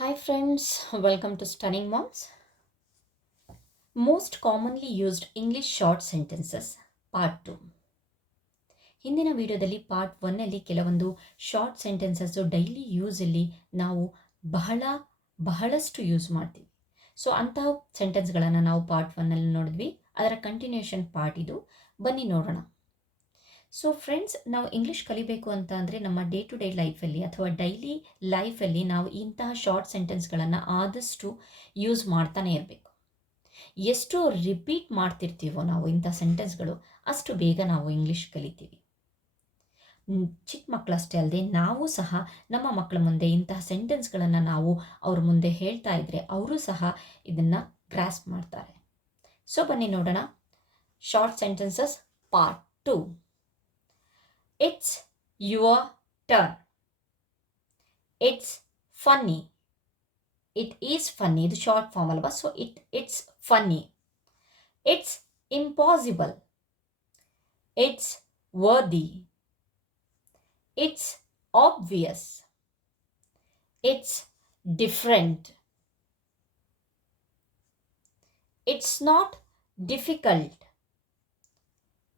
Hi friends, welcome to Stunning Moms. Most commonly used English short sentences part 2. ಹಿಂದಿನ ವಿಡಿಯೋದಲ್ಲಿ ಪಾರ್ಟ್ 1ಅಲ್ಲಿ ಕೆಲವೊಂದು short sentences daily ಯೂಸಲ್ಲಿ ನಾವು ಬಹಳಷ್ಟು ಯೂಸ್ ಮಾಡ್ತೀವಿ. ಸೊ ಅಂತಹ ಸೆಂಟೆನ್ಸ್ಗಳನ್ನು ನಾವು ಪಾರ್ಟ್ 1ಅಲ್ಲಿ ನೋಡಿದ್ವಿ. ಅದರ ಕಂಟಿನ್ಯೂಷನ್ ಪಾರ್ಟ್ ಇದು. ಬನ್ನಿ ನೋಡೋಣ. ಸೊ ಫ್ರೆಂಡ್ಸ್, ನಾವು ಇಂಗ್ಲೀಷ್ ಕಲಿಬೇಕು ಅಂತ ಅಂದರೆ ನಮ್ಮ ಡೇ ಟು ಡೇ ಲೈಫಲ್ಲಿ ಅಥವಾ ಡೈಲಿ ಲೈಫಲ್ಲಿ ನಾವು ಇಂತಹ ಶಾರ್ಟ್ ಸೆಂಟೆನ್ಸ್ಗಳನ್ನು ಆದಷ್ಟು ಯೂಸ್ ಮಾಡ್ತಾನೆ ಇರಬೇಕು. ಎಷ್ಟು ರಿಪೀಟ್ ಮಾಡ್ತಿರ್ತೀವೋ ನಾವು ಇಂಥ ಸೆಂಟೆನ್ಸ್ಗಳು, ಅಷ್ಟು ಬೇಗ ನಾವು ಇಂಗ್ಲೀಷ್ ಕಲಿತೀವಿ. ಚಿಕ್ಕ ಮಕ್ಕಳಷ್ಟೇ ಅಲ್ಲದೆ ನಾವು ಸಹ ನಮ್ಮ ಮಕ್ಕಳ ಮುಂದೆ ಇಂತಹ ಸೆಂಟೆನ್ಸ್ಗಳನ್ನು ನಾವು ಅವ್ರ ಮುಂದೆ ಹೇಳ್ತಾ ಇದ್ದರೆ ಅವರು ಸಹ ಇದನ್ನು ಗ್ರಾಸ್ಪ್ ಮಾಡ್ತಾರೆ. ಸೊ ಬನ್ನಿ ನೋಡೋಣ. Short sentences part 2. It's your turn. It's funny. It is funny. ಇದು ಶಾರ್ಟ್ ಫಾರ್ಮ್ ಅಲ್ವಾ, so it's funny. It's impossible. It's worthy. It's obvious. It's different. It's not difficult.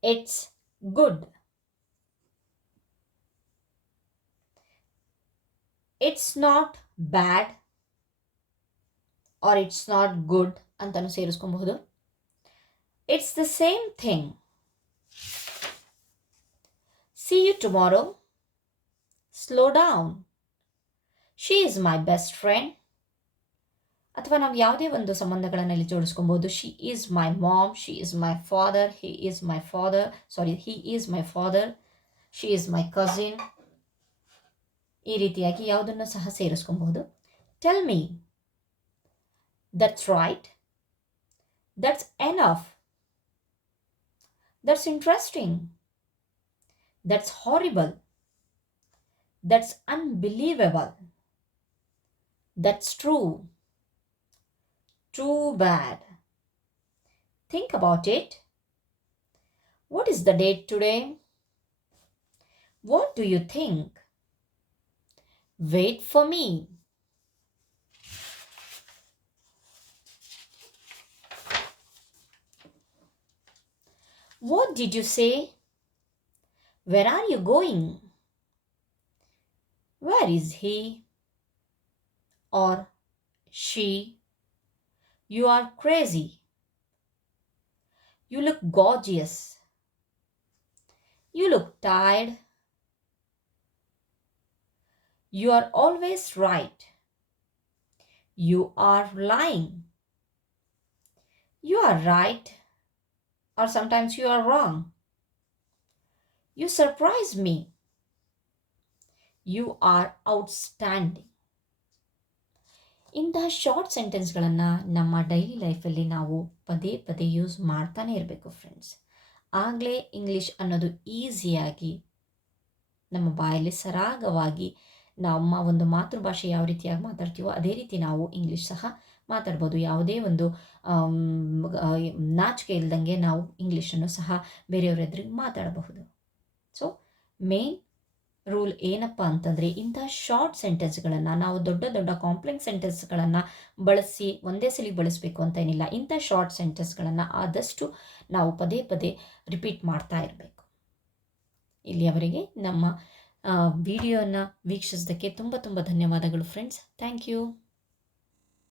It's good. It's not bad or it's not good ಅಂತಾನು ಸೇರಿಸ್ಕೊಬಹುದು. It's the same thing. See you tomorrow. Slow down. She is my best friend. ಅಥವಾ ನಾವು ಯಾವುದೇ ಒಂದು ಸಂಬಂಧಗಳನ್ನು ಇಲ್ಲಿ ಜೋಡಿಸ್ಕೊಬಹುದು. She is my mom. She is my father. He is my father. He is my father. She is my cousin. ಈ ರೀತಿಯಾಗಿ ಯಾವುದನ್ನು ಸಹ ಸೇರಿಸ್ಕೊಬಹುದು. Tell me. That's right. That's enough. That's interesting. That's horrible. That's unbelievable. That's true. Too bad. Think about it. What is the date today? What do you think? Wait for me. What did you say? Where are you going? Where is he or she? You are crazy. You look gorgeous. You look tired. You are always right. You are lying. You are right. Or sometimes you are wrong. You surprise me. You are outstanding. ಇಂತಹ ಶಾರ್ಟ್ ಸೆಂಟೆನ್ಸ್ಗಳನ್ನು ನಮ್ಮ ಡೈಲಿ ಲೈಫಲ್ಲಿ ನಾವು ಪದೇ ಪದೇ ಯೂಸ್ ಮಾಡ್ತಾನೆ ಇರಬೇಕು ಫ್ರೆಂಡ್ಸ್. ಆಗಲೇ ಇಂಗ್ಲೀಷ್ ಅನ್ನೋದು ಈಸಿಯಾಗಿ ನಮ್ಮ ಬಾಯಲ್ಲಿ ಸರಾಗವಾಗಿ ನಮ್ಮ ಒಂದು ಮಾತೃಭಾಷೆ ಯಾವ ರೀತಿಯಾಗಿ ಮಾತಾಡ್ತೀವೋ ಅದೇ ರೀತಿ ನಾವು ಇಂಗ್ಲೀಷ್ ಸಹ ಮಾತಾಡ್ಬೋದು. ಯಾವುದೇ ಒಂದು ನಾಚಿಕೆ ಇಲ್ದಂಗೆ ನಾವು ಇಂಗ್ಲೀಷನ್ನು ಸಹ ಬೇರೆಯವ್ರ ಎದುರಿಗೆ ಮಾತಾಡಬಹುದು. ಸೊ ಮೇನ್ ರೂಲ್ ಏನಪ್ಪ ಅಂತಂದರೆ ಇಂತಹ ಶಾರ್ಟ್ ಸೆಂಟೆನ್ಸ್ಗಳನ್ನು ನಾವು ದೊಡ್ಡ ದೊಡ್ಡ ಕಾಂಪ್ಲೆಕ್ಸ್ ಸೆಂಟೆನ್ಸ್ಗಳನ್ನು ಬಳಸಿ ಒಂದೇ ಸಲ ಬಳಸಬೇಕು ಅಂತ ಏನಿಲ್ಲ. ಇಂಥ ಶಾರ್ಟ್ ಸೆಂಟೆನ್ಸ್ಗಳನ್ನು ಆದಷ್ಟು ನಾವು ಪದೇ ಪದೇ ರಿಪೀಟ್ ಮಾಡ್ತಾ ಇರಬೇಕು. ಇಲ್ಲಿಯವರೆಗೆ ನಮ್ಮ ವಿಡಿಯೋನ ವೀಕ್ಷಿಸಿದ್ದಕ್ಕೆ ತುಂಬ ಧನ್ಯವಾದಗಳು ಫ್ರೆಂಡ್ಸ್. Thank you.